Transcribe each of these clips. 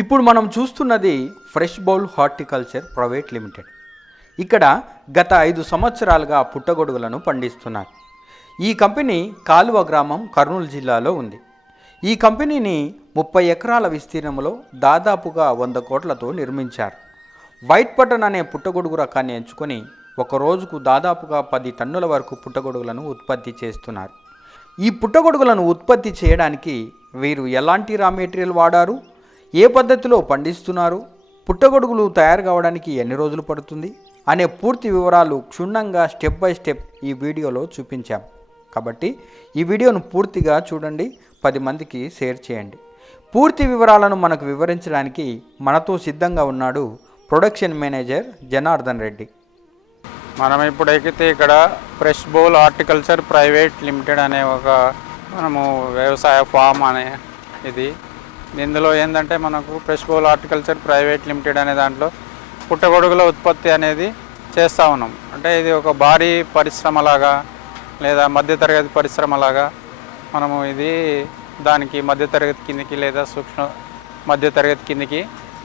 ఇప్పుడు మనం చూస్తున్నది fresh bowl horticulture private limited. ఇక్కడ గత 5 సంవత్సరాలుగా పుట్టగొడుగులను పండిస్తున్నారు. ఈ కంపెనీ కాలువ గ్రామం కర్నూలు జిల్లాలో ఉంది. ఈ కంపెనీని 30 ఎకరాల విస్తీర్ణంలో దాదాపుగా 100 కోట్లతో నిర్మించారు. వైట్ బటన్ అనే పుట్టగొడుగు రకాన్ని ఎంచుకొని ఒక రోజుకు దాదాపుగా 10 టన్నుల వరకు పుట్టగొడుగులను ఉత్పత్తి చేస్తున్నారు. ఈ పుట్టగొడుగులను ఉత్పత్తి చేయడానికి వీరు ఎలాంటి రా మెటీరియల్ వాడారు, ఏ పద్ధతిలో పండిస్తున్నారు, పుట్టగొడుగులు తయారు కావడానికి ఎన్ని రోజులు పడుతుంది అనే పూర్తి వివరాలు క్షుణ్ణంగా స్టెప్ బై స్టెప్ ఈ వీడియోలో చూపించాం. కాబట్టి ఈ వీడియోను పూర్తిగా చూడండి, 10 మందికి షేర్ చేయండి. పూర్తి వివరాలను మనకు వివరించడానికి మనతో సిద్ధంగా ఉన్నాడు ప్రొడక్షన్ మేనేజర్ జనార్దన్ రెడ్డి. మనం ఇప్పుడైతే ఇక్కడ fresh bowl horticulture private limited అనే ఒక మనము వ్యవసాయ ఫామ్ అనే ఇది. ఇందులో ఏంటంటే మనకు fresh bowl horticulture private limited అనే దాంట్లో పుట్టగొడుగుల ఉత్పత్తి అనేది చేస్తూ ఉన్నాం. అంటే ఇది ఒక భారీ పరిశ్రమలాగా లేదా మధ్యతరగతి పరిశ్రమలాగా మనము ఇది దానికి మధ్యతరగతి కిందికి లేదా సూక్ష్మ మధ్యతరగతి కిందికి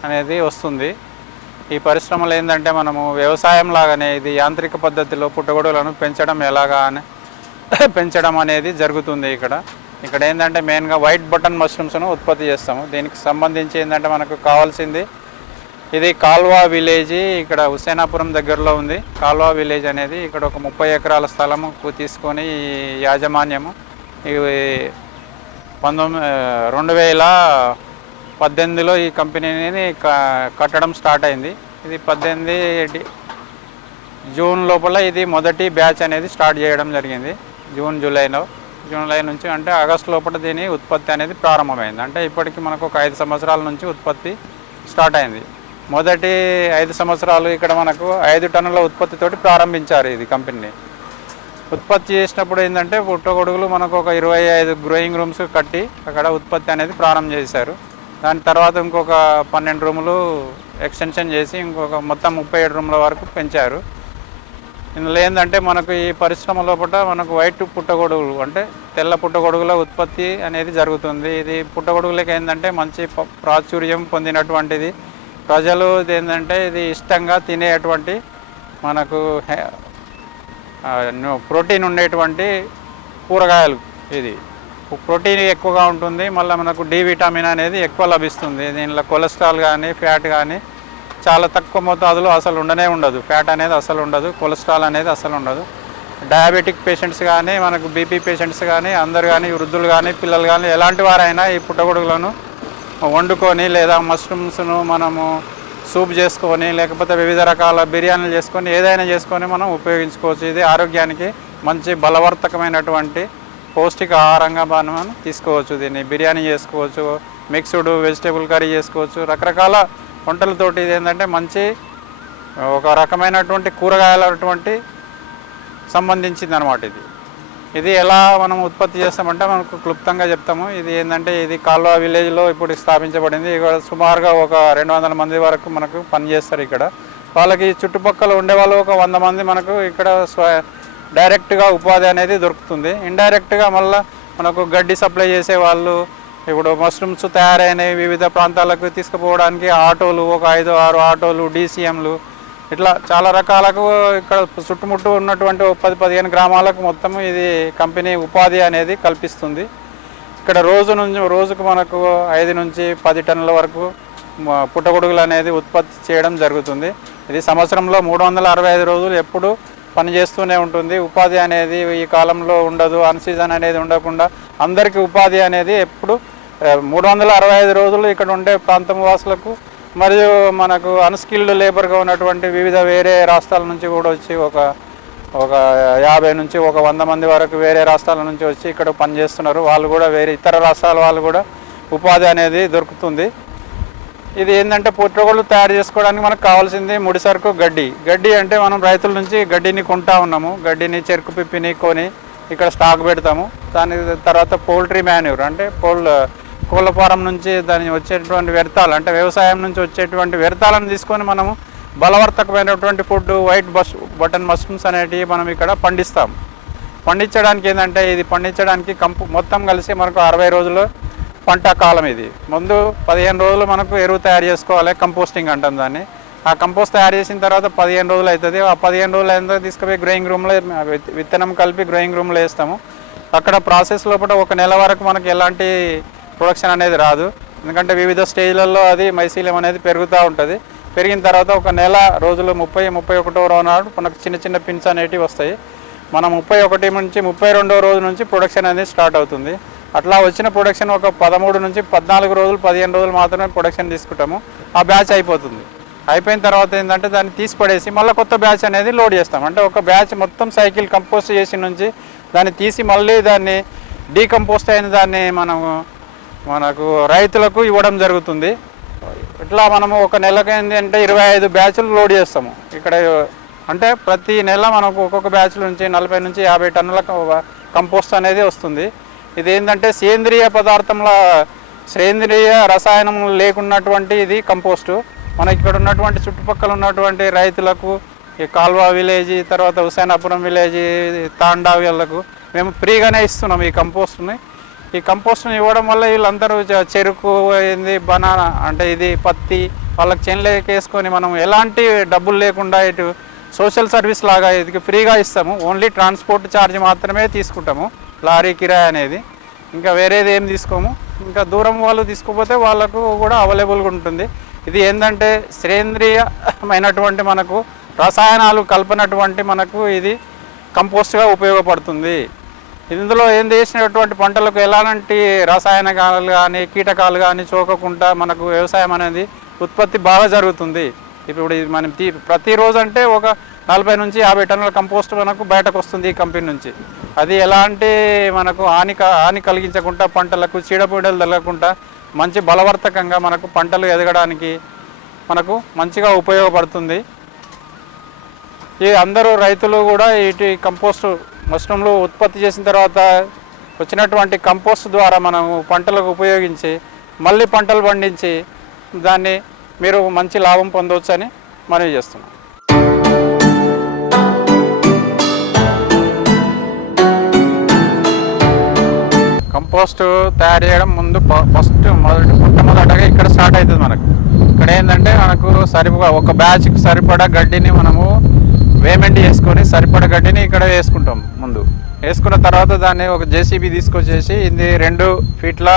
అనేది వస్తుంది. ఈ పరిశ్రమలు ఏంటంటే మనము వ్యవసాయం లాగానే ఇది యాంత్రిక పద్ధతిలో పుట్టగొడుగులను పెంచడం అనేది జరుగుతుంది. ఇక్కడ ఏంటంటే మెయిన్గా వైట్ బటన్ మష్రూమ్స్ను ఉత్పత్తి చేస్తాము. దీనికి సంబంధించి ఏంటంటే మనకు కావాల్సింది ఇది కాల్వా విలేజ్, ఇక్కడ హుసేనాపురం దగ్గరలో ఉంది. కాల్వా విలేజ్ అనేది ఇక్కడ ఒక 30 ఎకరాల స్థలము తీసుకొని యాజమాన్యము 2018లో ఈ కంపెనీని కట్టడం స్టార్ట్ అయింది. ఇది 18 జూన్ లోపల ఇది మొదటి బ్యాచ్ అనేది స్టార్ట్ చేయడం జరిగింది. జూలై నుంచి అంటే ఆగస్టు లోపల దీని ఉత్పత్తి అనేది ప్రారంభమైంది. అంటే ఇప్పటికి మనకు ఒక 5 సంవత్సరాల నుంచి ఉత్పత్తి స్టార్ట్ అయింది. మొదటి 5 సంవత్సరాలు ఇక్కడ మనకు 5 టన్నుల ఉత్పత్తితోటి ప్రారంభించారు. ఇది కంపెనీ ఉత్పత్తి చేసినప్పుడు ఏంటంటే పుట్టగొడుగులు మనకు ఒక 25 గ్రోయింగ్ రూమ్స్ కట్టి అక్కడ ఉత్పత్తి అనేది ప్రారంభం చేశారు. దాని తర్వాత ఇంకొక 12 రూములు ఎక్స్టెన్షన్ చేసి ఇంకొక మొత్తం 37 రూముల వరకు పెంచారు. ఇందులో ఏంటంటే మనకు ఈ పరిశ్రమ లోపల మనకు వైట్ పుట్టగొడుగులు అంటే తెల్ల పుట్టగొడుగుల ఉత్పత్తి అనేది జరుగుతుంది. ఇది పుట్టగొడుగులకి ఏంటంటే మంచి ప్రాచుర్యం పొందినటువంటిది. ప్రజలు ఏంటంటే ఇది ఇష్టంగా తినేటువంటి మనకు ప్రోటీన్ ఉండేటువంటి కూరగాయలు. ఇది ప్రోటీన్ ఎక్కువగా ఉంటుంది, మళ్ళీ మనకు డి విటమిన్ అనేది ఎక్కువ లభిస్తుంది. దీనిలో కొలెస్ట్రాల్ కానీ ఫ్యాట్ కానీ చాలా తక్కువ మోతాదులో అసలు ఉండదు. ఫ్యాట్ అనేది అసలు ఉండదు, కొలెస్ట్రాల్ అనేది అసలు ఉండదు. డయాబెటిక్ పేషెంట్స్ కానీ మనకు బీపీ పేషెంట్స్ కానీ అందరు కానీ వృద్ధులు కానీ పిల్లలు కానీ ఎలాంటి వారైనా ఈ పుట్టగొడుగులను వండుకొని లేదా మష్రూమ్స్ను మనము సూప్ చేసుకొని లేకపోతే వివిధ రకాల బిర్యానీలు చేసుకొని ఏదైనా చేసుకొని మనం ఉపయోగించుకోవచ్చు. ఇది ఆరోగ్యానికి మంచి బలవర్తకమైనటువంటి పౌష్టిక ఆహారంగా మనం తీసుకోవచ్చు. దీన్ని బిర్యానీ చేసుకోవచ్చు, మిక్స్డ్ వెజిటేబుల్ కర్రీ చేసుకోవచ్చు, రకరకాల వంటలతోటి. ఇది ఏంటంటే మంచి ఒక రకమైనటువంటి కూరగాయలటువంటి సంబంధించింది అనమాట. ఇది ఎలా మనం ఉత్పత్తి చేస్తామంటే మనకు క్లుప్తంగా చెప్తాము. ఇది ఏంటంటే ఇది కాల్వా విలేజ్లో ఇప్పుడు స్థాపించబడింది. ఇక్కడ సుమారుగా ఒక 200 మంది వరకు మనకు పనిచేస్తారు. ఇక్కడ వాళ్ళకి చుట్టుపక్కల ఉండేవాళ్ళు ఒక 100 మంది మనకు ఇక్కడ డైరెక్ట్గా ఉపాధి అనేది దొరుకుతుంది. ఇండైరెక్ట్గా మళ్ళీ మనకు గడ్డి సప్లై చేసే వాళ్ళు, ఇప్పుడు మష్రూమ్స్ తయారైనవి వివిధ ప్రాంతాలకు తీసుకుపోవడానికి ఆటోలు, ఒక 5-6 ఆటోలు, DCMలు, ఇట్లా చాలా రకాలకు ఇక్కడ చుట్టుముట్టు ఉన్నటువంటి 10-15 గ్రామాలకు మొత్తం ఇది కంపెనీ ఉపాధి అనేది కల్పిస్తుంది. ఇక్కడ రోజుకు మనకు 5 నుంచి 10 టన్నుల వరకు పుట్టగొడుగులు అనేది ఉత్పత్తి చేయడం జరుగుతుంది. ఇది సంవత్సరంలో 365 రోజులు ఎప్పుడు పనిచేస్తూనే ఉంటుంది. ఉపాధి అనేది ఈ కాలంలో ఉండదు, అన్సీజన్ అనేది ఉండకుండా అందరికీ ఉపాధి అనేది ఎప్పుడు 365 రోజులు ఇక్కడ ఉండే ప్రాంతం వాసులకు మరియు మనకు అన్స్కిల్డ్ లేబర్గా ఉన్నటువంటి వివిధ వేరే రాష్ట్రాల నుంచి కూడా వచ్చి ఒక 50 నుంచి 100 మంది వరకు వేరే రాష్ట్రాల నుంచి వచ్చి ఇక్కడ పనిచేస్తున్నారు. వాళ్ళు కూడా వేరే ఇతర రాష్ట్రాల వాళ్ళు కూడా ఉపాధి అనేది దొరుకుతుంది. ఇది ఏంటంటే పుట్టగొడుగులు తయారు చేసుకోవడానికి మనకు కావాల్సింది ముడి సరుకు గడ్డి అంటే మనం రైతుల నుంచి గడ్డిని కొంటా ఉన్నాము. గడ్డిని చెరుకు పిప్పిని కొని ఇక్కడ స్టాక్ పెడతాము. దాని తర్వాత పౌల్ట్రీ మాన్యూర్ అంటే కోళ్ళ ఫారం నుంచి దాని వచ్చేటువంటి వ్యర్థాలు అంటే వ్యవసాయం నుంచి వచ్చేటువంటి వ్యర్థాలను తీసుకొని మనము బలవర్తకమైనటువంటి ఫుడ్ వైట్ బటన్ మష్రూమ్స్ అనేటివి మనం ఇక్కడ పండిస్తాం. పండించడానికి ఏంటంటే ఇది పండించడానికి మొత్తం కలిసి మనకు 60 రోజులు పంట కాలం. ఇది ముందు 15 రోజులు మనకు ఎరువు తయారు చేసుకోవాలి, కంపోస్టింగ్ అంటాం దాన్ని. ఆ కంపోస్ట్ తయారు చేసిన తర్వాత 15 రోజులు అవుతుంది. ఆ 15 రోజులు అయిన తీసుకుపోయి గ్రోయింగ్ రూమ్లో విత్తనం కలిపి గ్రోయింగ్ రూమ్లో వేస్తాము. అక్కడ ప్రాసెస్ లోపల 1 నెల వరకు మనకు ఎలాంటి ప్రొడక్షన్ అనేది రాదు. ఎందుకంటే వివిధ స్టేజ్లలో అది మైసీలియం అనేది పెరుగుతూ ఉంటుంది. పెరిగిన తర్వాత 1 నెల రోజులు 31వ రోజు నాడు మనకు చిన్న పిన్స్ అనేటివి వస్తాయి. మనం 31 నుంచి 32వ రోజు నుంచి ప్రొడక్షన్ అనేది స్టార్ట్ అవుతుంది. అట్లా వచ్చిన ప్రొడక్షన్ ఒక 13 నుంచి 14 రోజులు 15 రోజులు మాత్రమే ప్రొడక్షన్ తీసుకుంటాము. ఆ బ్యాచ్ అయిపోతుంది. అయిపోయిన తర్వాత ఏంటంటే దాన్ని తీసి పడేసి మళ్ళీ కొత్త బ్యాచ్ అనేది లోడ్ చేస్తాం. అంటే ఒక బ్యాచ్ మొత్తం సైకిల్ కంపోస్ట్ చేసి నుంచి దాన్ని తీసి మళ్ళీ దాన్ని డీకంపోస్ట్ అయిన దాన్ని మనకు రైతులకు ఇవ్వడం జరుగుతుంది. ఇట్లా మనము 1 నెలకు ఏంటంటే 25 బ్యాచ్లు లోడ్ చేస్తాము ఇక్కడ. అంటే ప్రతి నెల మనకు ఒక్కొక్క బ్యాచ్ నుంచి 40 నుంచి 50 టన్నుల కంపోస్ట్ అనేది వస్తుంది. ఇది ఏంటంటే సేంద్రియ రసాయనం లేకున్నటువంటి ఇది కంపోస్టు. మనకి ఇక్కడ ఉన్నటువంటి చుట్టుపక్కల ఉన్నటువంటి రైతులకు ఈ కాల్వా విలేజ్ తర్వాత హుసేనాపురం విలేజ్ తాండా వీళ్ళకు మేము ఫ్రీగానే ఇస్తున్నాం ఈ కంపోస్ట్ని. ఈ కంపోస్ట్ని ఇవ్వడం వల్ల వీళ్ళందరూ చెరుకు ఏంది బనానా అంటే ఇది పత్తి వాళ్ళకి చేనులోకి వేసుకొని మనం ఎలాంటి డబ్బులు లేకుండా ఇటు సోషల్ సర్వీస్ లాగా ఇది ఫ్రీగా ఇస్తాము. ఓన్లీ ట్రాన్స్పోర్ట్ ఛార్జ్ మాత్రమే తీసుకుంటాము, లారీ కిరాయి అనేది. ఇంకా వేరేది ఏం తీసుకోము. ఇంకా దూరం వాళ్ళు తీసుకుపోతే వాళ్ళకు కూడా అవైలబుల్గా ఉంటుంది. ఇది ఏంటంటే సేంద్రియమైనటువంటి మనకు రసాయనాలు కలపనటువంటి మనకు ఇది కంపోస్ట్గా ఉపయోగపడుతుంది. ఇందులో ఏం చేసినటువంటి పంటలకు ఎలాంటి రసాయనాలు కానీ కీటకాలు కానీ సోకకుండా మనకు వ్యవసాయం అనేది ఉత్పత్తి బాగా జరుగుతుంది. ఇప్పుడు ఇది మనం ప్రతిరోజు అంటే ఒక 40 నుంచి 50 టన్నుల కంపోస్ట్ మనకు బయటకు వస్తుంది ఈ కంపెనీ నుంచి. అది ఎలాంటి మనకు హాని కలిగించకుండా పంటలకు చీడపీడలు తగలకుండా మంచి బలవర్తకంగా మనకు పంటలు ఎదగడానికి మనకు మంచిగా ఉపయోగపడుతుంది. ఈ అందరూ రైతులు కూడా ఇటు కంపోస్ట్ మష్రూమ్లు ఉత్పత్తి చేసిన తర్వాత వచ్చినటువంటి కంపోస్ట్ ద్వారా మనము పంటలకు ఉపయోగించి మళ్ళీ పంటలు పండించి దాన్ని మీరు మంచి లాభం పొందవచ్చు అని మనవి చేస్తున్నాం. కంపోస్ట్ తయారు చేయడం ముందు మొట్టమొదటగా ఇక్కడ స్టార్ట్ అవుతుంది. ఇక్కడ ఏంటంటే మనకు ఒక బ్యాచ్కి సరిపడా గడ్డిని మనము వేమెంట్ చేసుకొని సరిపడా గడ్డిని ఇక్కడ వేసుకుంటాం. ముందు వేసుకున్న తర్వాత దాన్ని ఒక జేసీబీ తీసుకొచ్చేసి ఇది 2 ఫీట్ల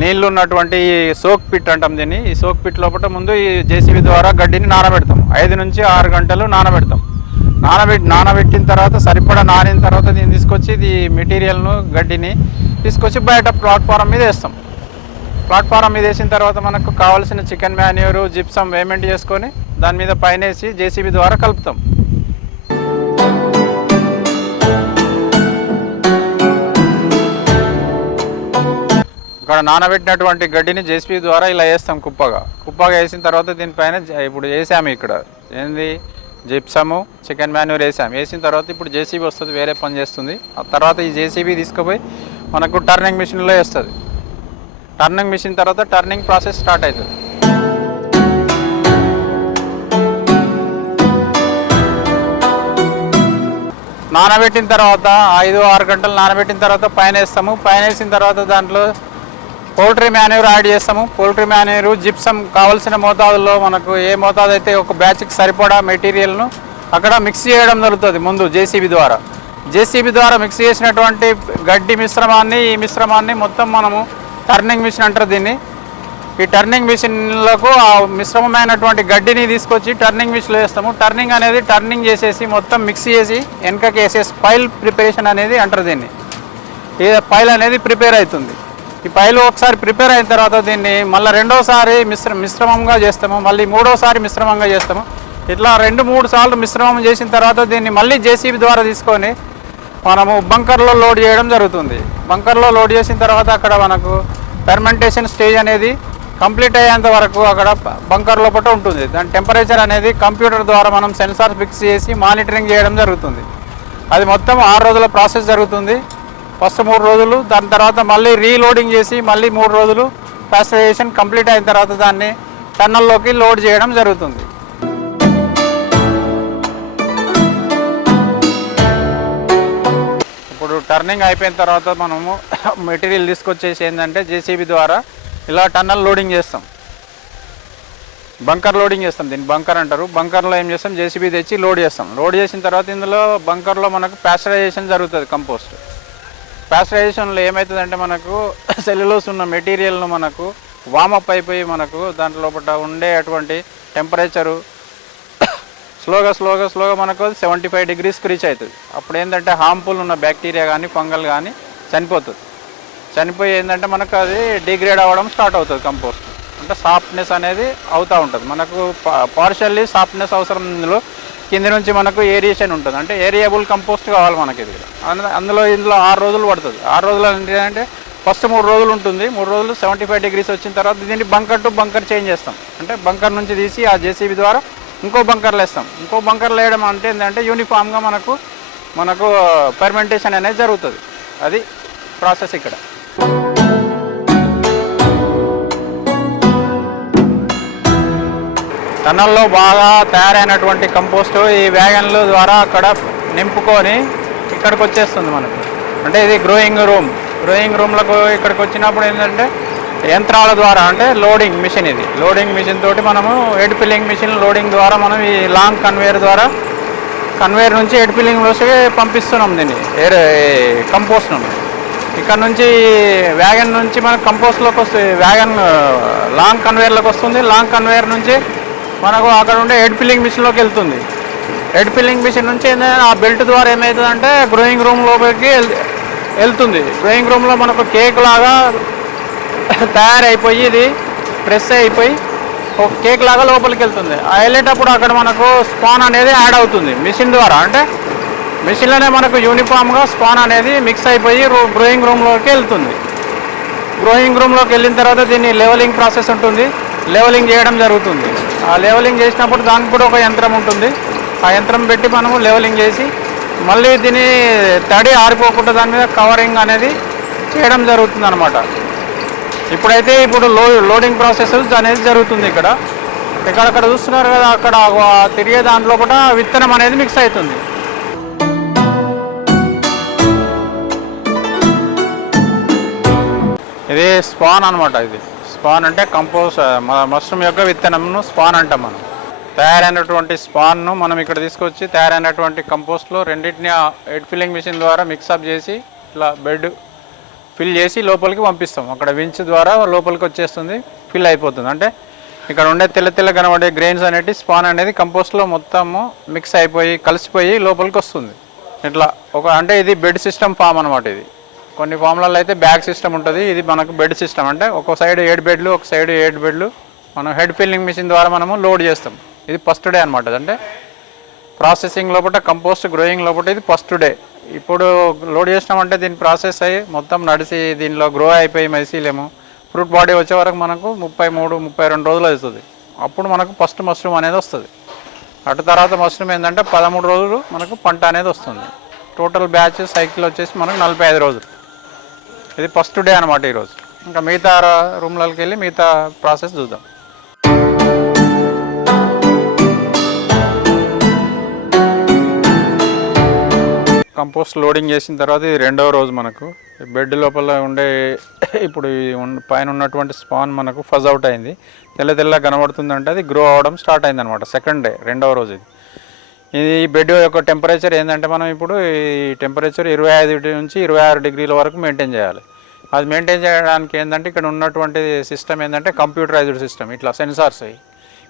నీళ్లు ఉన్నటువంటి ఈ సోక్ పిట్ అంటాం దీన్ని. ఈ సోక్ పిట్ లోపల ముందు ఈ జేసీబీ ద్వారా గడ్డిని నానబెడతాం. 5 నుంచి 6 గంటలు నానబెడతాం. నానబెట్టిన తర్వాత సరిపడా నానిన తర్వాత దీన్ని తీసుకొచ్చి ఇది మెటీరియల్ను గడ్డిని తీసుకొచ్చి బయట ప్లాట్ఫారం మీద వేస్తాం. ప్లాట్ఫారం మీద వేసిన తర్వాత మనకు కావాల్సిన చికెన్ మాన్యూరు జిప్సం వేమెంట్ చేసుకొని దాని మీద పైన వేసి జేసీబీ ద్వారా కలుపుతాం. ఇక్కడ నానబెట్టినటువంటి గడ్డిని జేసీబీ ద్వారా ఇలా వేస్తాం కుప్పగా వేసిన తర్వాత దీనిపైన ఇప్పుడు వేసాము ఇక్కడ ఏంది జిప్సము చికెన్ మాన్యూర్ వేసిన తర్వాత ఇప్పుడు జేసీబీ వస్తుంది, వేరే పని చేస్తుంది. ఆ తర్వాత ఈ జేసీబీ తీసుకుపోయి మనకు టర్నింగ్ మిషన్లో వేస్తుంది. టర్నింగ్ మిషన్ తర్వాత టర్నింగ్ ప్రాసెస్ స్టార్ట్ అవుతుంది. నానబెట్టిన తర్వాత 5-6 గంటలు నానబెట్టిన తర్వాత పైన వేస్తాము. పైన వేసిన తర్వాత దాంట్లో పౌల్ట్రీ మాన్యూర్ యాడ్ చేస్తాము. పౌల్ట్రీ మాన్యూరు జిప్సం కావాల్సిన మోతాదులో మనకు ఏ మోతాదు అయితే ఒక బ్యాచ్కి సరిపడా మెటీరియల్ను అక్కడ మిక్స్ చేయడం జరుగుతుంది. ముందు జేసీబీ ద్వారా మిక్స్ చేసినటువంటి గడ్డి ఈ మిశ్రమాన్ని మొత్తం మనము టర్నింగ్ మిషన్ అంటారు దీన్ని. ఈ టర్నింగ్ మిషన్లకు ఆ మిశ్రమమైనటువంటి గడ్డిని తీసుకొచ్చి టర్నింగ్ మిషన్లో వేస్తాము. టర్నింగ్ చేసేసి మొత్తం మిక్స్ చేసి వెనకకి వేసేసి పైల్ ప్రిపరేషన్ అనేది అంటారు దీన్ని. ఈ పైల్ అనేది ప్రిపేర్ అవుతుంది. ఈ పైలు ఒకసారి ప్రిపేర్ అయిన తర్వాత దీన్ని మళ్ళీ రెండోసారి మిశ్రమంగా చేస్తాము, మళ్ళీ మూడోసారి మిశ్రమంగా చేస్తాము. ఇట్లా 2-3 సార్లు మిశ్రమం చేసిన తర్వాత దీన్ని మళ్ళీ జేసీబీ ద్వారా తీసుకొని మనము బంకర్లో లోడ్ చేయడం జరుగుతుంది. బంకర్లో లోడ్ చేసిన తర్వాత అక్కడ మనకు ఫెర్మెంటేషన్ స్టేజ్ అనేది కంప్లీట్ అయ్యేంత వరకు అక్కడ బంకర్ లోపల ఉంటుంది. దాని టెంపరేచర్ అనేది కంప్యూటర్ ద్వారా మనం సెన్సార్ ఫిక్స్ చేసి మానిటరింగ్ చేయడం జరుగుతుంది. అది మొత్తం 6 రోజుల ప్రాసెస్ జరుగుతుంది. ఫస్ట్ 3 రోజులు, దాని తర్వాత మళ్ళీ రీలోడింగ్ చేసి మళ్ళీ 3 రోజులు పాస్టరైజేషన్ కంప్లీట్ అయిన తర్వాత దాన్ని టన్నల్లోకి లోడ్ చేయడం జరుగుతుంది. ఇప్పుడు టర్నింగ్ అయిపోయిన తర్వాత మనము మెటీరియల్ తీసుకొచ్చేసి ఏంటంటే జేసీబీ ద్వారా ఇలా టన్నల్ లోడింగ్ చేస్తాం, బంకర్ లోడింగ్ చేస్తాం. దీన్ని బంకర్ అంటారు. బంకర్లో ఏం చేస్తాం, జేసీబీ తెచ్చి లోడ్ చేస్తాం. లోడ్ చేసిన తర్వాత ఇందులో బంకర్లో మనకు పాస్టరైజేషన్ జరుగుతుంది. కంపోస్ట్ పాస్టరైజేషన్లో ఏమవుతుందంటే మనకు సెల్యులోస్ ఉన్న మెటీరియల్ను మనకు వామప్ అయిపోయి మనకు దాంట్లో లోపల ఉండే అటువంటి టెంపరేచరు స్లోగా మనకు 75 degreesకి రీచ్ అవుతుంది. అప్పుడు ఏంటంటే హార్మ్ఫుల్ ఉన్న బ్యాక్టీరియా కానీ ఫంగల్ కానీ చనిపోతుంది. చనిపోయి ఏంటంటే మనకు అది డిగ్రేడ్ అవ్వడం స్టార్ట్ అవుతుంది. కంపోస్ట్ అంటే సాఫ్ట్నెస్ అనేది అవుతూ ఉంటుంది. మనకు పార్షల్లీ సాఫ్ట్నెస్ అవసరం. ఇందులో కింది నుంచి మనకు ఏరియేషన్ ఉంటుంది, అంటే ఏరియేబుల్ కంపోస్ట్ కావాలి మనకి. ఇది ఇందులో 6 రోజులు పడుతుంది. 6 రోజులు ఏంటంటే ఫస్ట్ 3 రోజులు ఉంటుంది. 3 రోజులు 75 degrees వచ్చిన తర్వాత దీన్ని బంకర్ టు బంకర్ చేంజ్ చేస్తాం. అంటే బంకర్ నుంచి తీసి ఆ జేసీబీ ద్వారా ఇంకో బంకర్లు వేస్తాం. ఇంకో బంకర్లు వేయడం అంటే ఏంటంటే యూనిఫామ్గా మనకు ఫెర్మెంటేషన్ అనేది జరుగుతుంది. అది ప్రాసెస్ ఇక్కడ. టన్నల్లో బాగా తయారైనటువంటి కంపోస్ట్ ఈ వ్యాగన్ల ద్వారా అక్కడ నింపుకొని ఇక్కడికి వచ్చేస్తుంది మనకు. అంటే ఇది గ్రోయింగ్ రూమ్లకు ఇక్కడికి వచ్చినప్పుడు ఏంటంటే యంత్రాల ద్వారా, అంటే లోడింగ్ మిషన్, ఇది లోడింగ్ మిషన్ తోటి మనము హెడ్ ఫిల్లింగ్ మిషన్ లోడింగ్ ద్వారా మనం ఈ లాంగ్ కన్వేయర్ నుంచి హెడ్ ఫిల్లింగ్ వచ్చి పంపిస్తున్నాం దీన్ని కంపోస్ట్ను. ఇక్కడ నుంచి వ్యాగన్ నుంచి మనకు కంపోస్ట్లోకి వస్తుంది. వ్యాగన్ లాంగ్ కన్వేయర్లోకి వస్తుంది. లాంగ్ కన్వేయర్ నుంచి మనకు అక్కడ ఉండే హెడ్ ఫిల్లింగ్ మిషన్లోకి వెళ్తుంది. హెడ్ ఫిల్లింగ్ మిషన్ నుంచి ఏంటంటే ఆ బెల్ట్ ద్వారా ఏమవుతుందంటే గ్రోయింగ్ రూమ్ లోపలికి వెళ్తుంది. గ్రోయింగ్ రూమ్లో మనకు కేక్ లాగా తయారైపోయి ఇది ప్రెస్ అయిపోయి ఒక కేక్ లాగా లోపలికి వెళ్తుంది. ఆ వెళ్ళేటప్పుడు అక్కడ మనకు స్పాన్ అనేది యాడ్ అవుతుంది మిషన్ ద్వారా. అంటే మిషన్లోనే మనకు యూనిఫామ్గా స్పాన్ అనేది మిక్స్ అయిపోయి గ్రోయింగ్ రూమ్లోకి వెళ్తుంది. గ్రోయింగ్ రూమ్లోకి వెళ్ళిన తర్వాత దీన్ని లెవెలింగ్ ప్రాసెస్ ఉంటుంది. లెవెలింగ్ చేయడం జరుగుతుంది. ఆ లెవెలింగ్ చేసినప్పుడు దానికి కూడా ఒక యంత్రం ఉంటుంది. ఆ యంత్రం పెట్టి మనము లెవెలింగ్ చేసి మళ్ళీ దీన్ని తడి ఆరిపోకుండా దాని మీద కవరింగ్ అనేది చేయడం జరుగుతుంది అన్నమాట. ఇప్పుడు లోడింగ్ ప్రాసెస్ అనేది జరుగుతుంది. ఇక్కడ చూస్తున్నారు కదా, అక్కడ తిరిగే దాంట్లో కూడా విత్తనం అనేది మిక్స్ అవుతుంది. ఇది స్పాన్ అనమాట. ఇది స్పాన్ అంటే మష్రూమ్ యొక్క విత్తనంను స్పాన్ అంటాం మనం. తయారైనటువంటి స్పాన్ను మనం ఇక్కడ తీసుకొచ్చి తయారైనటువంటి కంపోస్ట్లో రెండింటిని హెడ్ ఫిల్లింగ్ మిషన్ ద్వారా మిక్సప్ చేసి ఇట్లా బెడ్ ఫిల్ చేసి లోపలికి పంపిస్తాం. అక్కడ వించ్ ద్వారా లోపలికి వచ్చేస్తుంది, ఫిల్ అయిపోతుంది. అంటే ఇక్కడ ఉండే తెల్ల కనబడే గ్రెయిన్స్ అనేవి స్పాన్ అనేది కంపోస్ట్లో మొత్తము మిక్స్ అయిపోయి కలిసిపోయి లోపలికి వస్తుంది. ఇట్లా అంటే ఇది బెడ్ సిస్టమ్ ఫామ్ అనమాట. ఇది కొన్ని ఫామ్లలో అయితే బ్యాగ్ సిస్టమ్ ఉంటుంది. ఇది మనకు బెడ్ సిస్టమ్. అంటే ఒక సైడ్ 7 బెడ్లు, ఒక సైడ్ 7 బెడ్లు మనం హెడ్ ఫిల్లింగ్ మిషన్ ద్వారా మనము లోడ్ చేస్తాం. ఇది ఫస్ట్ డే అనమాట. అంటే ప్రాసెసింగ్ లోపల కంపోస్ట్ గ్రోయింగ్ లోపల ఇది ఫస్ట్ డే. ఇప్పుడు లోడ్ చేసినామంటే దీన్ని ప్రాసెస్ అయ్యి మొత్తం నడిచి దీనిలో గ్రో అయిపోయి మైసీలేమో ఫ్రూట్ బాడీ వచ్చే వరకు మనకు 33-32 రోజులు అవుతుంది. అప్పుడు మనకు ఫస్ట్ మష్రూమ్ అనేది వస్తుంది. అటు తర్వాత మష్రూమ్ ఏంటంటే 13 రోజులు మనకు పంట అనేది వస్తుంది. టోటల్ బ్యాచ్ సైకిల్ వచ్చేసి మనకు 45 రోజులు. ఇది ఫస్ట్ డే అనమాట ఈరోజు. ఇంకా మిగతా రూమ్లకి వెళ్ళి మిగతా ప్రాసెస్ చూద్దాం. కంపోస్ట్ లోడింగ్ చేసిన తర్వాత ఇది 2వ రోజు. మనకు బెడ్ లోపల ఉండే ఇప్పుడు పైన ఉన్నటువంటి స్పాన్ మనకు ఫజ్ అవుట్ అయింది, తెల్ల కనబడుతుందంటే అది గ్రో అవ్వడం స్టార్ట్ అయింది అనమాట. సెకండ్ డే 2వ రోజు. ఇది బెడ్ యొక్క టెంపరేచర్ ఏంటంటే మనం ఇప్పుడు ఈ టెంపరేచర్ 25 నుంచి 26 డిగ్రీల వరకు మెయింటైన్ చేయాలి. అది మెయింటైన్ చేయడానికి ఏంటంటే ఇక్కడ ఉన్నటువంటి సిస్టమ్ ఏంటంటే కంప్యూటరైజ్డ్ సిస్టమ్. ఇట్లా సెన్సార్స్,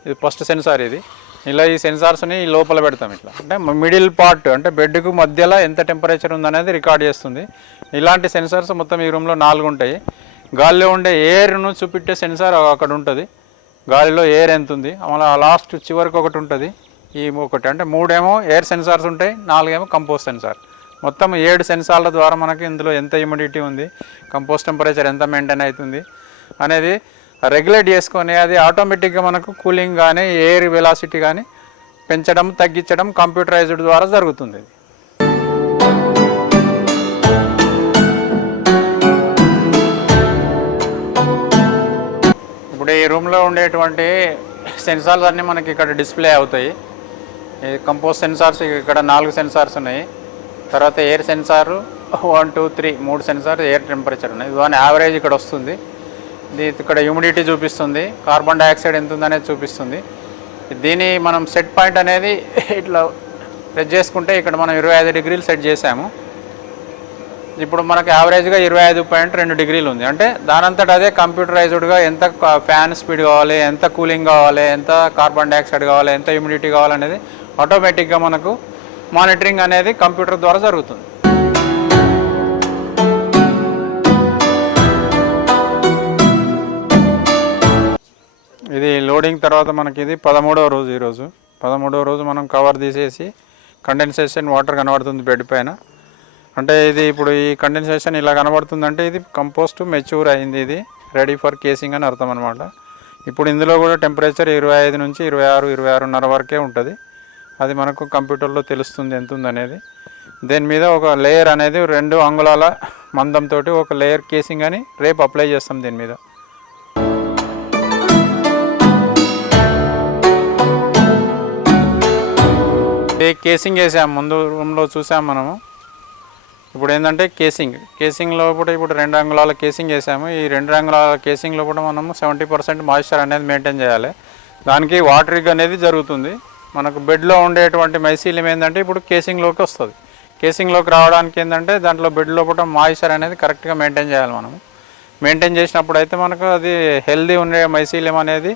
ఇది ఫస్ట్ సెన్సార్. ఇది ఇలా ఈ సెన్సార్స్ని లోపల పెడతాం. ఇట్లా అంటే మిడిల్ పార్ట్ అంటే బెడ్కు మధ్యలో ఎంత టెంపరేచర్ ఉందనేది రికార్డ్ చేస్తుంది. ఇలాంటి సెన్సార్స్ మొత్తం ఈ రూమ్లో 4 ఉంటాయి. గాలిలో ఉండే ఎయిర్ను చూపెట్టే సెన్సార్ అక్కడ ఉంటుంది. గాలిలో ఎయిర్ ఎంత ఉంది, మళ్ళీ లాస్ట్ చివరికి ఒకటి ఉంటుంది. ఈ ఒకటి అంటే 3 ఏమో ఎయిర్ సెన్సార్స్ ఉంటాయి, 4 ఏమో కంపోస్ట్ సెన్సార్. మొత్తం 7 సెన్సార్ల ద్వారా మనకి ఇందులో ఎంత హ్యూమిడిటీ ఉంది, కంపోస్ట్ టెంపరేచర్ ఎంత మెయింటైన్ అవుతుంది అనేది రెగ్యులేట్ చేసుకొని అది ఆటోమేటిక్గా మనకు కూలింగ్ కానీ ఎయిర్ వెలాసిటీ కానీ పెంచడం తగ్గించడం కంప్యూటరైజ్డ్ ద్వారా జరుగుతుంది. ఇప్పుడు ఈ రూమ్లో ఉండేటువంటి సెన్సార్స్ అన్నీ మనకి ఇక్కడ డిస్ప్లే అవుతాయి. ఈ కంపోస్ట్ సెన్సార్స్ ఇక్కడ 4 సెన్సార్స్ ఉన్నాయి. తర్వాత air sensor 1, 2, 3 3 sensor air temperature ఉన్నాయి. దాని యావరేజ్ ఇక్కడ వస్తుంది. ఇది ఇక్కడ హ్యూమిడిటీ చూపిస్తుంది, కార్బన్ డైఆక్సైడ్ ఎంత ఉందనేది చూపిస్తుంది. దీని మనం సెట్ పాయింట్ అనేది ఇట్లా ప్రెస్ చేసుకుంటే ఇక్కడ మనం 25 డిగ్రీలు సెట్ చేసాము. ఇప్పుడు మనకు యావరేజ్గా 25.2 డిగ్రీలు ఉంది. అంటే దానంతట అదే కంప్యూటరైజ్డ్గా ఎంత ఫ్యాన్ స్పీడ్ కావాలి, ఎంత కూలింగ్ కావాలి, ఎంత కార్బన్ డైఆక్సైడ్ కావాలి, ఎంత హ్యూమిడిటీ కావాలనేది ఆటోమేటిక్గా మనకు మానిటరింగ్ అనేది కంప్యూటర్ ద్వారా జరుగుతుంది. ఇది లోడింగ్ తర్వాత మనకి ఇది 13వ రోజు. ఈరోజు 13వ రోజు మనం కవర్ తీసేసి కండెన్సేషన్ వాటర్ కనబడుతుంది బెడ్ పైన. అంటే ఇది ఇప్పుడు ఈ కండెన్సేషన్ ఇలా కనబడుతుందంటే ఇది కంపోస్ట్ మెచ్యూర్ అయింది, ఇది రెడీ ఫర్ కేసింగ్ అని అర్థం అనమాట. ఇప్పుడు ఇందులో కూడా టెంపరేచర్ 25 నుంచి 26, 26.5 వరకే ఉంటుంది. అది మనకు కంప్యూటర్లో తెలుస్తుంది ఎంత ఉందనేది. దీని మీద ఒక లేయర్ అనేది 2 అంగుళాల మందంతో ఒక లేయర్ కేసింగ్ అని రేపు అప్లై చేస్తాం దీని మీద. కేసింగ్ వేసాము, ముందు రూమ్లో చూసాము మనము. ఇప్పుడు ఏంటంటే కేసింగ్లో కూడా ఇప్పుడు 2 అంగుళాల కేసింగ్ వేసాము. ఈ 2 అంగుళాల కేసింగ్లో కూడా మనము 70% మాయిశ్చర్ అనేది మెయింటైన్ చేయాలి. దానికి వాటరింగ్ అనేది జరుగుతుంది. మనకు బెడ్లో ఉండేటువంటి మైసీలియం ఏంటంటే ఇప్పుడు కేసింగ్లోకి వస్తుంది. కేసింగ్లోకి రావడానికి ఏంటంటే దాంట్లో బెడ్ లోపల మాయిశ్చర్ అనేది కరెక్ట్గా మెయింటైన్ చేయాలి. మనము మెయింటైన్ చేసినప్పుడు అయితే మనకు అది హెల్దీ ఉండే మైసీలియం అనేది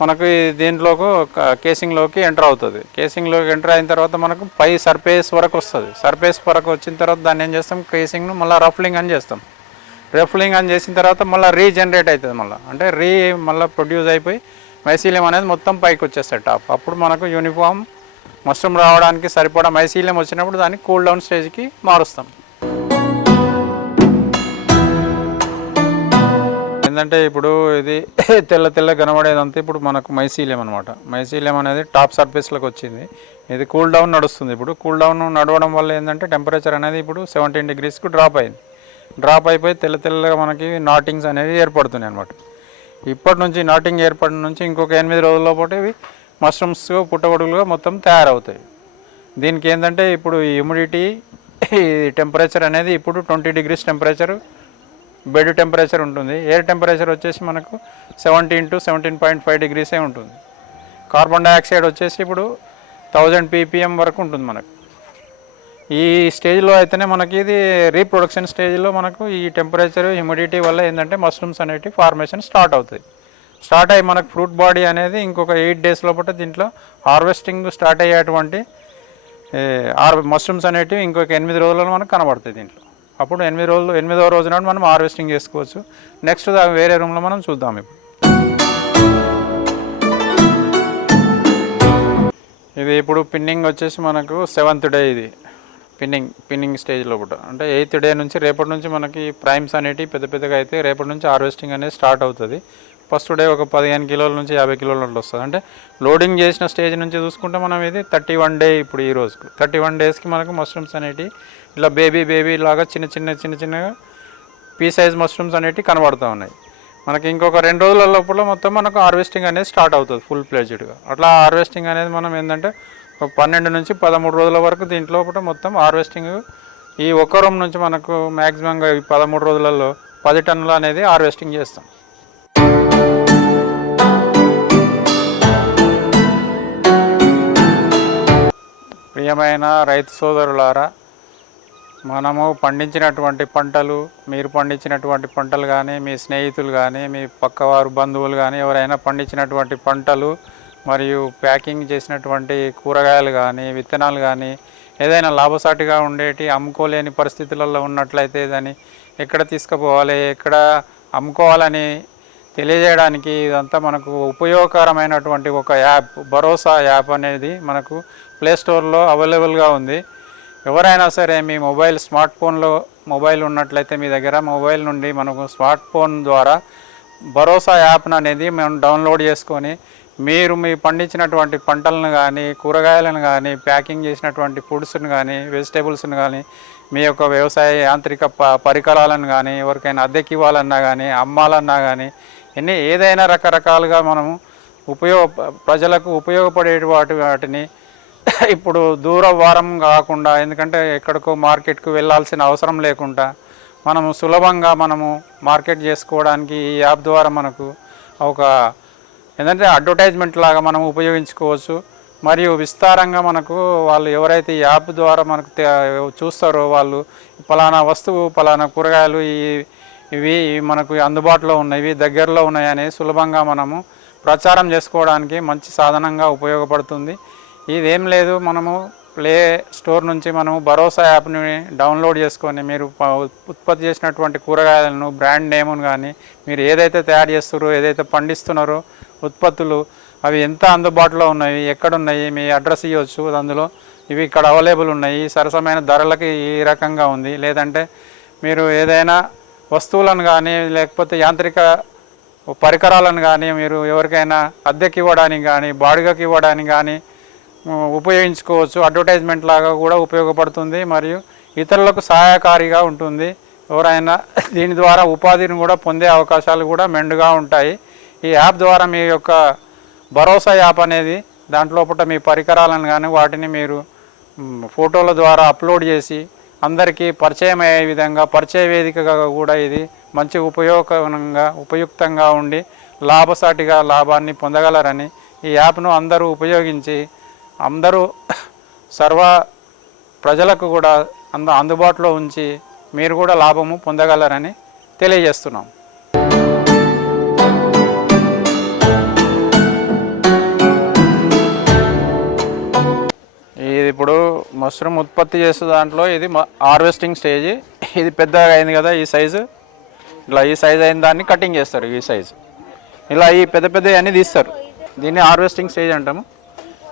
మనకు దీంట్లోకి కేసింగ్లోకి ఎంటర్ అవుతుంది. కేసింగ్లోకి ఎంటర్ అయిన తర్వాత మనకు పై సర్ఫేస్ వరకు వస్తుంది. సర్ఫేస్ వరకు వచ్చిన తర్వాత దాన్ని ఏం చేస్తాం, కేసింగ్ను మళ్ళీ రఫ్లింగ్ అని చేస్తాం. రఫ్లింగ్ అని చేసిన తర్వాత మళ్ళీ రీజనరేట్ అవుతుంది. అంటే మళ్ళీ ప్రొడ్యూస్ అయిపోయి మైసీలియం అనేది మొత్తం పైకి వచ్చేస్తుంది టాప్. అప్పుడు మనకు యూనిఫామ్ మష్రూమ్ రావడానికి సరిపడా మైసీలియం వచ్చినప్పుడు దాన్ని కూల్ డౌన్ స్టేజ్కి మారుస్తాం. ఏంటంటే ఇప్పుడు ఇది తెల్ల కనబడేదంతా ఇప్పుడు మనకు మైసీలియం అనమాట. మైసీలియం అనేది టాప్ సర్ఫేస్లోకి వచ్చింది. ఇది కూల్ డౌన్ నడుస్తుంది. ఇప్పుడు కూల్ డౌన్ నడవడం వల్ల ఏంటంటే టెంపరేచర్ అనేది ఇప్పుడు 17 డిగ్రీస్కి డ్రాప్ అయింది. డ్రాప్ అయిపోయి తెల్లగా మనకి నాటింగ్స్ అనేది ఏర్పడుతున్నాయి అనమాట. ఇప్పటి నుంచి నాటింగ్ ఏర్పడిన నుంచి ఇంకొక 8 రోజుల పాటు ఇవి మష్రూమ్స్ పుట్టగొడుగులుగా మొత్తం తయారవుతాయి. దీనికి ఏంటంటే ఇప్పుడు ఈ హ్యూమిడిటీ టెంపరేచర్ అనేది ఇప్పుడు 20 డిగ్రీస్ టెంపరేచర్ బెడ్ టెంపరేచర్ ఉంటుంది. ఎయిర్ టెంపరేచర్ వచ్చేసి మనకు 17 to 17.5 డిగ్రీసే ఉంటుంది. కార్బన్ డైఆక్సైడ్ వచ్చేసి ఇప్పుడు 1000 ppm వరకు ఉంటుంది మనకు. ఈ స్టేజ్లో అయితేనే మనకి ఇది రీప్రొడక్షన్ స్టేజ్లో మనకు ఈ టెంపరేచర్ హ్యూమిడిటీ వల్ల ఏంటంటే మష్రూమ్స్ అనేవి ఫార్మేషన్ స్టార్ట్ అవుతాయి. స్టార్ట్ అయ్యి మనకు ఫ్రూట్ బాడీ అనేది ఇంకొక 8 days లోపల దీంట్లో హార్వెస్టింగ్ స్టార్ట్ అయ్యేటువంటి మష్రూమ్స్ అనేటివి ఇంకొక 8 రోజుల్లో మనకు కనబడతాయి దీంట్లో. అప్పుడు 8వ రోజు నాడు మనం హార్వెస్టింగ్ చేసుకోవచ్చు. నెక్స్ట్ వేరే రూమ్లో మనం చూద్దాం. ఇది ఇప్పుడు పిన్నింగ్ వచ్చేసి మనకు 7th డే. ఇది పిన్నింగ్ స్టేజ్లో కూడా అంటే 8th డే నుంచి రేపటి నుంచి మనకి ప్రైమ్స్ అనేటివి పెద్దగా అయితే రేపటి నుంచి హార్వెస్టింగ్ అనేది స్టార్ట్ అవుతుంది. ఫస్ట్ డే ఒక 15 కిలోల నుంచి 50 కిలోల అట్లా వస్తుంది. అంటే లోడింగ్ చేసిన స్టేజ్ నుంచి చూసుకుంటే మనం ఇది 31 డే. ఇప్పుడు ఈ రోజుకు 31 డేస్కి మనకు మష్రూమ్స్ అనేటివి ఇలా బేబీ లాగా చిన్నగా పీ సైజ్ మష్రూమ్స్ అనేటివి కనబడుతూ ఉన్నాయి. మనకి ఇంకొక 2 రోజుల లోపల మొత్తం మనకు హార్వెస్టింగ్ అనేది స్టార్ట్ అవుతుంది ఫుల్ ప్లేజ్డ్గా. అట్లా హార్వెస్టింగ్ అనేది మనం ఏంటంటే 12 నుంచి 13 రోజుల వరకు దీంట్లో మొత్తం హార్వెస్టింగ్ ఈ ఒక్క రూమ్ నుంచి మనకు మ్యాక్సిమంగా 13 రోజులలో 10 టన్నులు అనేది హార్వెస్టింగ్ చేస్తాం. ప్రియమైన రైతు సోదరులారా, మనము పండించినటువంటి పంటలు, మీరు పండించినటువంటి పంటలు కానీ, మీ స్నేహితులు కానీ, మీ పక్కవారు బంధువులు కానీ ఎవరైనా పండించినటువంటి పంటలు మరియు ప్యాకింగ్ చేసినటువంటి కూరగాయలు కానీ, విత్తనాలు కానీ ఏదైనా లాభసాటిగా ఉండేటి అమ్ముకోలేని పరిస్థితులలో ఉన్నట్లయితే దాన్ని ఎక్కడ తీసుకుపోవాలి, ఎక్కడ అమ్ముకోవాలని తెలియజేయడానికి ఇదంతా మనకు ఉపయోగకరమైనటువంటి ఒక యాప్ భరోసా యాప్ అనేది మనకు ప్లే స్టోర్లో అవైలబుల్గా ఉంది. ఎవరైనా సరే మీ స్మార్ట్ ఫోన్లో మొబైల్ ఉన్నట్లయితే మీ దగ్గర మొబైల్ నుండి మనకు స్మార్ట్ ఫోన్ ద్వారా భరోసా యాప్ను అనేది మనం డౌన్లోడ్ చేసుకొని మీరు మీ పండించినటువంటి పంటలను కానీ కూరగాయలను కానీ ప్యాకింగ్ చేసినటువంటి ఫుడ్స్ని కానీ వెజిటేబుల్స్ని కానీ మీ యొక్క వ్యవసాయ యాంత్రిక పరికరాలను కానీ ఎవరికైనా అద్దెకి ఇవ్వాలన్నా కానీ అమ్మాలన్నా కానీ ఏదైనా రకరకాలుగా మనము ప్రజలకు ఉపయోగపడే వాటిని ఇప్పుడు దూర వారం కాకుండా, ఎందుకంటే ఎక్కడికో మార్కెట్కు వెళ్ళాల్సిన అవసరం లేకుండా మనము సులభంగా మార్కెట్ చేసుకోవడానికి ఈ యాప్ ద్వారా మనకు ఒక ఏంటంటే అడ్వర్టైజ్మెంట్ లాగా మనం ఉపయోగించుకోవచ్చు. మరియు విస్తారంగా మనకు వాళ్ళు ఎవరైతే ఈ యాప్ ద్వారా మనకు చూస్తారో వాళ్ళు పలానా వస్తువు పలానా కూరగాయలు ఇవి మనకు అందుబాటులో ఉన్నవి దగ్గరలో ఉన్నాయని సులభంగా మనము ప్రచారం చేసుకోవడానికి మంచి సాధనంగా ఉపయోగపడుతుంది. ఇదేం లేదు, మనము ప్లే స్టోర్ నుంచి మనము భరోసా యాప్ని డౌన్లోడ్ చేసుకొని మీరు ఉత్పత్తి చేసినటువంటి కూరగాయలను బ్రాండ్ నేమును కానీ మీరు ఏదైతే తయారు చేస్తున్నారో ఏదైతే పండిస్తున్నారో ఉత్పత్తులు అవి ఎంత అందుబాటులో ఉన్నాయి, ఎక్కడున్నాయి, మీ అడ్రస్ ఇవ్వచ్చు. అందులో ఇవి ఇక్కడ అవైలబుల్ ఉన్నాయి, సరసమైన ధరలకి ఈ రకంగా ఉంది. లేదంటే మీరు ఏదైనా వస్తువులను కానీ లేకపోతే యాంత్రిక పరికరాలను కానీ మీరు ఎవరికైనా అద్దెకి ఇవ్వడానికి కానీ బాడుగకి ఇవ్వడానికి కానీ ఉపయోగించుకోవచ్చు. అడ్వర్టైజ్మెంట్ లాగా కూడా ఉపయోగపడుతుంది మరియు ఇతరులకు సహాయకారిగా ఉంటుంది. ఎవరైనా దీని ద్వారా ఉపాధిని కూడా పొందే అవకాశాలు కూడా మెండుగా ఉంటాయి. ఈ యాప్ ద్వారా మీ యొక్క భరోసా యాప్ అనేది దాంట్లోపట మీ పరికరాలను కానీ వాటిని మీరు ఫోటోల ద్వారా అప్లోడ్ చేసి అందరికీ పరిచయం అయ్యే విధంగా పరిచయ వేదికగా కూడా ఇది మంచి ఉపయుక్తంగా ఉండి లాభసాటిగా లాభాన్ని పొందగలరని ఈ యాప్ను అందరూ ఉపయోగించి అందరూ సర్వ ప్రజలకు కూడా అందుబాటులో ఉంచి మీరు కూడా లాభము పొందగలరని తెలియజేస్తున్నాం. ఇది ఇప్పుడు మష్రూమ్ ఉత్పత్తి చేసే దాంట్లో ఇది హార్వెస్టింగ్ స్టేజ్. ఇది పెద్దగా అయింది కదా, ఈ సైజు ఇలా ఈ సైజు అయిన దాన్ని కటింగ్ చేస్తారు. ఈ సైజు ఇలా ఈ పెద్ద అన్నీ తీస్తారు. దీన్ని హార్వెస్టింగ్ స్టేజ్ అంటాము.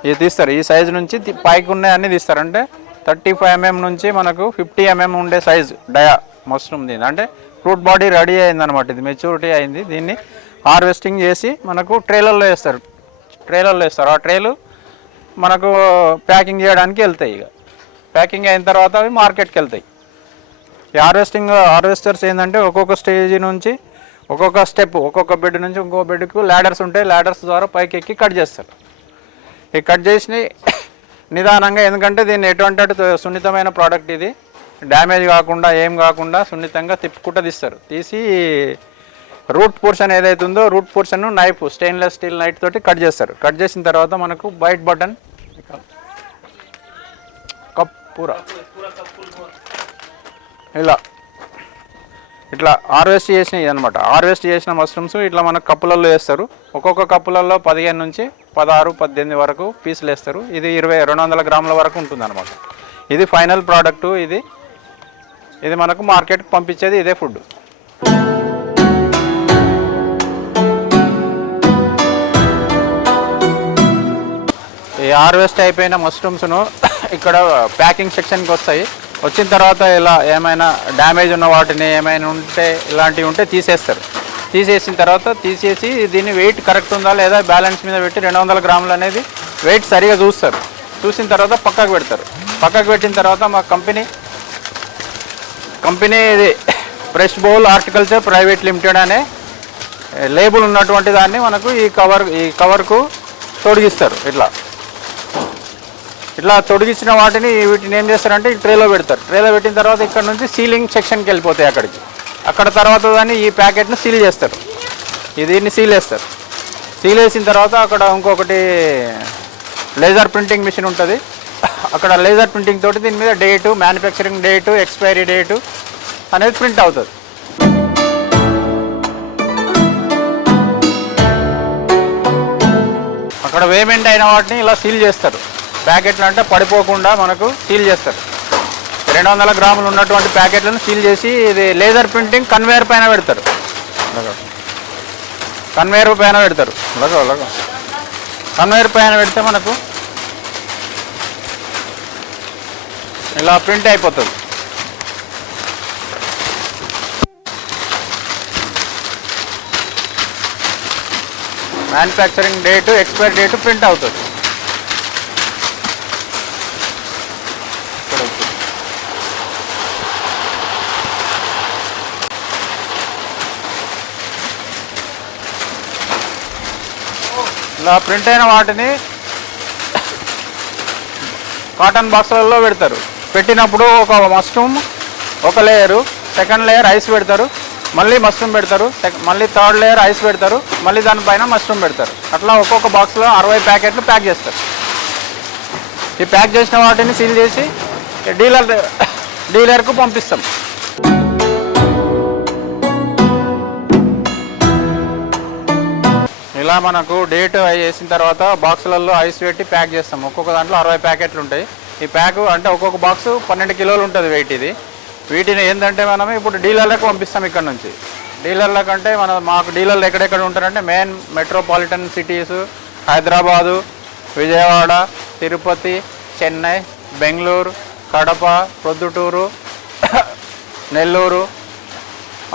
ఇది తీస్తారు, ఈ సైజు నుంచి పైకి ఉన్నాయన్నీ తీస్తారు. అంటే 35 mm నుంచి మనకు 50 mm ఉండే సైజు డయా మష్రూమ్ దీని అంటే ఫ్రూట్ బాడీ రెడీ అయిందనమాట. ఇది మెచ్యూరిటీ అయింది. దీన్ని హార్వెస్టింగ్ చేసి మనకు ట్రేలర్లో వేస్తారు. ఆ ట్రేలు మనకు ప్యాకింగ్ చేయడానికి వెళ్తాయి. ఇక ప్యాకింగ్ అయిన తర్వాత అవి మార్కెట్కి వెళ్తాయి. ఈ హార్వెస్టర్స్ ఏంటంటే ఒక్కొక్క స్టేజ్ నుంచి ఒక్కొక్క స్టెప్, ఒక్కొక్క బెడ్ నుంచి ఇంకో బెడ్కు ల్యాడర్స్ ఉంటాయి. ల్యాడర్స్ ద్వారా పైకి ఎక్కి కట్ చేస్తారు. ఈ కట్ చేసి నిదానంగా, ఎందుకంటే దీన్ని ఎటువంటి సున్నితమైన ప్రోడక్ట్ ఇది డ్యామేజ్ కాకుండా ఏం కాకుండా సున్నితంగా తిప్పుకుంటూ తీస్తారు. తీసి రూట్ పోర్షన్ ఏదైతే ఉందో root portion knife stainless steel knife తోటి కట్ చేస్తారు. కట్ చేసిన తర్వాత మనకు బైట్ బటన్ కప్ పూరా ఇట్లా హార్వెస్ట్ చేసినవి అనమాట. హార్వెస్ట్ చేసిన మష్రూమ్స్ ఇట్లా మనకు కప్పులలో వేస్తారు. ఒక్కొక్క కప్పులలో 15 నుంచి 16, 18 వరకు పీసులు వేస్తారు. ఇది 200 గ్రాముల వరకు ఉంటుంది అనమాట. ఇది ఫైనల్ ప్రోడక్టు. ఇది మనకు మార్కెట్కి పంపించేది ఇదే ఫుడ్. ఈ హార్వెస్ట్ అయిపోయిన మష్రూమ్స్ను ఇక్కడ ప్యాకింగ్ సెక్షన్కి వస్తాయి. వచ్చిన తర్వాత ఇలా ఏమైనా డ్యామేజ్ ఉన్న వాటిని ఏమైనా ఉంటే ఇలాంటివి ఉంటే తీసేస్తారు. తీసేసిన తర్వాత తీసేసి దీన్ని వెయిట్ కరెక్ట్ ఉందా లేదా బ్యాలెన్స్ మీద పెట్టి 200 గ్రాములు అనేది వెయిట్ సరిగా చూస్తారు. చూసిన తర్వాత పక్కకు పెడతారు. పక్కకు పెట్టిన తర్వాత మా కంపెనీ ఇది fresh bowl horticulture private limited అనే లేబుల్ ఉన్నటువంటి దాన్ని మనకు ఈ కవర్కు తొడిగిస్తారు. ఇట్లా తొడిగించిన వీటిని ఏం చేస్తారంటే ఈ ట్రేలో పెడతారు. ట్రేలో పెట్టిన తర్వాత ఇక్కడ నుంచి సీలింగ్ సెక్షన్కి వెళ్ళిపోతాయి. అక్కడ తర్వాత దాన్ని ఈ ప్యాకెట్ను సీల్ చేస్తారు. దీన్ని సీల్ వేస్తారు. సీల్ వేసిన తర్వాత అక్కడ ఇంకొకటి లేజర్ ప్రింటింగ్ మిషన్ ఉంటుంది. అక్కడ లేజర్ ప్రింటింగ్ తోటి దీని మీద date, manufacturing date, expiry date అనేది ప్రింట్ అవుతుంది. అక్కడ పేమెంట్ అయిన వాటిని ఇలా సీల్ చేస్తారు. ప్యాకెట్లు అంటే పడిపోకుండా మనకు సీల్ చేస్తారు. 200 గ్రాములు ఉన్నటువంటి ప్యాకెట్లను సీల్ చేసి ఇది లేజర్ ప్రింటింగ్ కన్వేయర్ పైన పెడతారు. కన్వేయర్ పైన పెడతారు. కన్వేయర్ పైన పెడితే మనకు ఇలా ప్రింట్ అయిపోతుంది. Manufacturing date, expiry date print అవుతుంది. ఇలా ప్రింట్ అయిన వాటిని కాటన్ బాక్సులలో పెడతారు. పెట్టినప్పుడు ఒక మష్రూమ్ ఒక లేయరు, సెకండ్ లేయర్ ఐస్ పెడతారు, మళ్ళీ మష్రూమ్ పెడతారు, మళ్ళీ థర్డ్ లేయర్ ఐస్ పెడతారు, మళ్ళీ దానిపైన మష్రూమ్ పెడతారు. అట్లా ఒక్కొక్క బాక్స్లో 60 ప్యాకెట్లు ప్యాక్ చేస్తారు. ఈ ప్యాక్ చేసిన వాటిని సీల్ చేసి డీలర్కు పంపిస్తాం. ఇలా మనకు డేట్ వేసిన తర్వాత బాక్సులలో ఐస్ పెట్టి ప్యాక్ చేస్తాం. ఒక్కొక్క దాంట్లో 60 ప్యాకెట్లు ఉంటాయి. ఈ ప్యాకు అంటే ఒక్కొక్క బాక్సు 12 కిలోలు ఉంటుంది వెయిట్. వీటిని ఏంటంటే మనం ఇప్పుడు డీలర్లకు పంపిస్తాం. ఇక్కడ నుంచి డీలర్లకు అంటే మాకు డీలర్లు ఎక్కడెక్కడ ఉంటారంటే main metropolitan cities Hyderabad, Vijayawada, Tirupati, Chennai, Bengaluru, Kadapa, Proddatur, Nellore,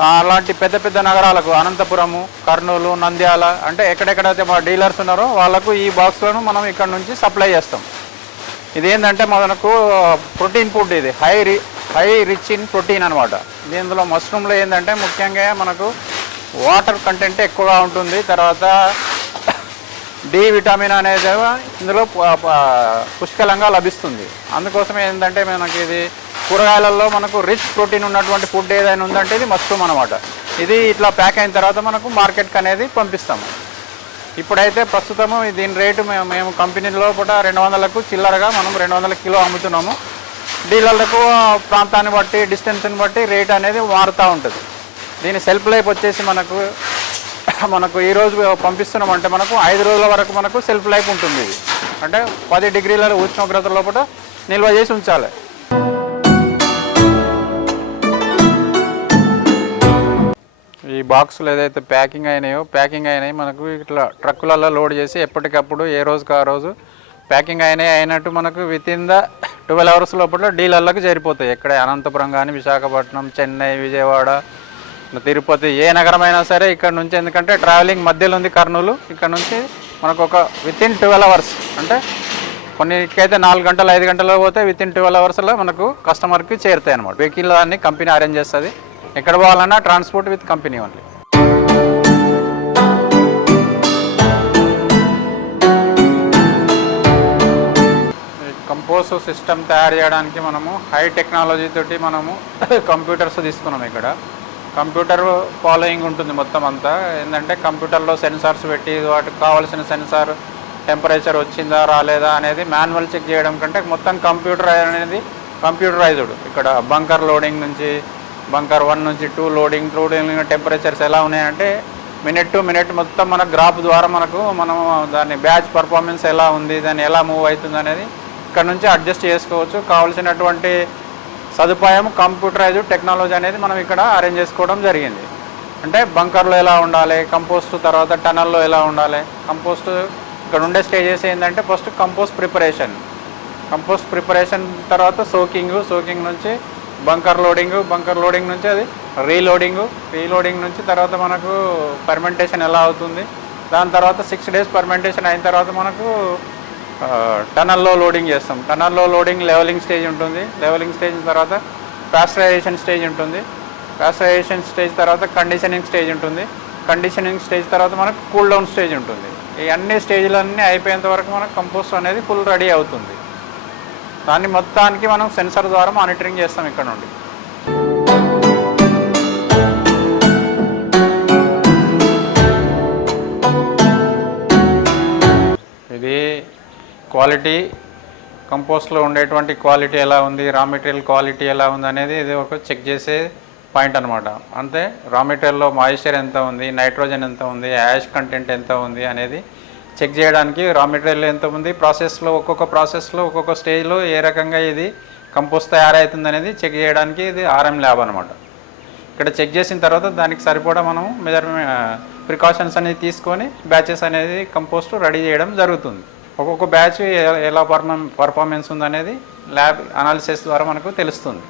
అలాంటి పెద్ద పెద్ద నగరాలకు, అనంతపురము, కర్నూలు, నంద్యాల, అంటే ఎక్కడెక్కడైతే మా డీలర్స్ ఉన్నారో వాళ్ళకు ఈ బాక్స్లను మనం ఇక్కడ నుంచి సప్లై చేస్తాం. ఇదేంటంటే మనకు ప్రోటీన్ ఫుడ్. ఇది హై రిచ్ ఇన్ ప్రోటీన్ అనమాట. దీనిలో మష్రూమ్లో ఏంటంటే ముఖ్యంగా మనకు వాటర్ కంటెంట్ ఎక్కువగా ఉంటుంది. తర్వాత డి విటమిన్ అనేది ఇందులో పుష్కలంగా లభిస్తుంది. అందుకోసమే ఏంటంటే మనకి ఇది కూరగాయలలో మనకు రిచ్ ప్రోటీన్ ఉన్నటువంటి ఫుడ్ ఏదైనా ఉందంటే ఇది మష్రూమ్ అనమాట. ఇది ఇట్లా ప్యాక్ అయిన తర్వాత మనకు మార్కెట్కి అనేది పంపిస్తాము. ఇప్పుడైతే ప్రస్తుతము దీని రేటు మేము కంపెనీ లోపల 200కు చిల్లరగా మనం 200 కిలో అమ్ముతున్నాము. డీలర్లకు ప్రాంతాన్ని బట్టి, డిస్టెన్స్ని బట్టి రేట్ అనేది మారుతూ ఉంటుంది. దీని సెల్ఫ్ లైఫ్ వచ్చేసి మనకు ఈరోజు పంపిస్తున్నామంటే మనకు 5 రోజుల వరకు మనకు సెల్ఫ్ లైఫ్ ఉంటుంది. ఇది అంటే 10 డిగ్రీల ఉష్ణోగ్రత లోపల నిల్వ చేసి ఉంచాలి. ఈ బాక్సులు ఏదైతే ప్యాకింగ్ అయినాయి మనకు ఇట్లా ట్రక్కులలో లోడ్ చేసి ఎప్పటికప్పుడు ఏ రోజుకి ఆ రోజు ప్యాకింగ్ అయినట్టు మనకు వితిన్ ద 12 అవర్స్ లోపల డీలర్లకు చేరిపోతాయి. ఎక్కడ అనంతపురం కానీ, విశాఖపట్నం, చెన్నై, విజయవాడ, తిరుపతి, ఏ నగరమైనా సరే ఇక్కడ నుంచి. ఎందుకంటే ట్రావెలింగ్ మధ్యలో ఉంది కర్నూలు. ఇక్కడ నుంచి మనకు ఒక వితిన్ 12 అవర్స్, అంటే కొన్నిటికైతే 4 గంటలు 5 గంటల్లో పోతే వితిన్ 12 అవర్స్లో మనకు కస్టమర్కి చేరుతాయి అనమాట. వెహికల్ దాన్ని కంపెనీ అరేంజ్ చేస్తుంది. ఎక్కడ పోవాలన్నా transport with company only. Compost system తయారు చేయడానికి మనము హై టెక్నాలజీ తోటి మనము కంప్యూటర్స్ తీసుకున్నాం. ఇక్కడ కంప్యూటర్ ఫాలోయింగ్ ఉంటుంది మొత్తం అంతా. ఏంటంటే కంప్యూటర్లో సెన్సార్స్ పెట్టి వాటికి కావాల్సిన సెన్సార్ టెంపరేచర్ వచ్చిందా రాలేదా అనేది మాన్యువల్ చెక్ చేయడం కంటే మొత్తం కంప్యూటర్ అనేది కంప్యూటరైజ్డ్. ఇక్కడ బంకర్ లోడింగ్ నుంచి, బంకర్ 1 నుంచి 2 లోడింగ్ టెంపరేచర్స్ ఎలా ఉన్నాయంటే మినిట్ టు మినిట్ మొత్తం మన గ్రాఫ్ ద్వారా మనం దాని బ్యాచ్ పర్ఫార్మెన్స్ ఎలా ఉంది, దాన్ని ఎలా మూవ్ అవుతుంది అనేది ఇక్కడ నుంచి అడ్జస్ట్ చేసుకోవచ్చు. కావాల్సినటువంటి సదుపాయం కంప్యూటరైజ్డ్ టెక్నాలజీ అనేది మనం ఇక్కడ అరేంజ్ చేసుకోవడం జరిగింది. అంటే బంకర్లో ఎలా ఉండాలి, కంపోస్ట్ తర్వాత టనల్లో ఎలా ఉండాలి. కంపోస్ట్ ఇక్కడ ఉండే స్టేజెస్ ఏంటంటే ఫస్ట్ కంపోస్ట్ ప్రిపరేషన్ తర్వాత సోకింగ్ నుంచి బంకర్ లోడింగ్ నుంచి అది రీలోడింగ్ నుంచి తర్వాత మనకు ఫర్మెంటేషన్ ఎలా అవుతుంది. దాని తర్వాత 6 డేస్ ఫర్మెంటేషన్ అయిన తర్వాత మనకు టనల్లో లోడింగ్ చేస్తాం. టనల్లో లోడింగ్ లెవెలింగ్ స్టేజ్ ఉంటుంది. లెవెలింగ్ స్టేజ్ తర్వాత పాస్టరైజేషన్ స్టేజ్ ఉంటుంది. పాస్టరైజేషన్ స్టేజ్ తర్వాత కండిషనింగ్ స్టేజ్ ఉంటుంది. కండిషనింగ్ స్టేజ్ తర్వాత మనకు కూల్ డౌన్ స్టేజ్ ఉంటుంది. ఈ అన్ని స్టేజ్లన్నీ అయిపోయేంత వరకు మనకు కంపోస్ట్ అనేది ఫుల్ రెడీ అవుతుంది. దాన్ని మొత్తానికి మనం సెన్సార్ ద్వారా మానిటరింగ్ చేస్తాం ఇక్కడ నుండి. ఇది క్వాలిటీ, కంపోస్ట్లో ఉండేటువంటి క్వాలిటీ ఎలా ఉంది, రా మెటీరియల్ క్వాలిటీ ఎలా ఉంది అనేది ఇది ఒక చెక్ చేసే పాయింట్ అనమాట. అంతే రా మెటీరియల్లో మాయిశ్చర్ ఎంత ఉంది, నైట్రోజన్ ఎంత ఉంది, యాష్ కంటెంట్ ఎంత ఉంది అనేది చెక్ చేయడానికి రా మెటీరియల్ ఎంత ఉంది, ఒక్కొక్క ప్రాసెస్లో ఒక్కొక్క స్టేజ్లో ఏ రకంగా ఇది కంపోస్ట్ తయారవుతుంది అనేది చెక్ చేయడానికి ఇది ఆర్ఎం ల్యాబ్ అనమాట. ఇక్కడ చెక్ చేసిన తర్వాత దానికి సరిపడా మనం మెజర్మెంట్ ప్రికాషన్స్ అనేది తీసుకొని బ్యాచెస్ అనేది కంపోస్ట్ రెడీ చేయడం జరుగుతుంది. ఒక్కొక్క బ్యాచ్ ఎలా పర్ఫార్మెన్స్ ఉందనేది ల్యాబ్ అనాలిసిస్ ద్వారా మనకు తెలుస్తుంది.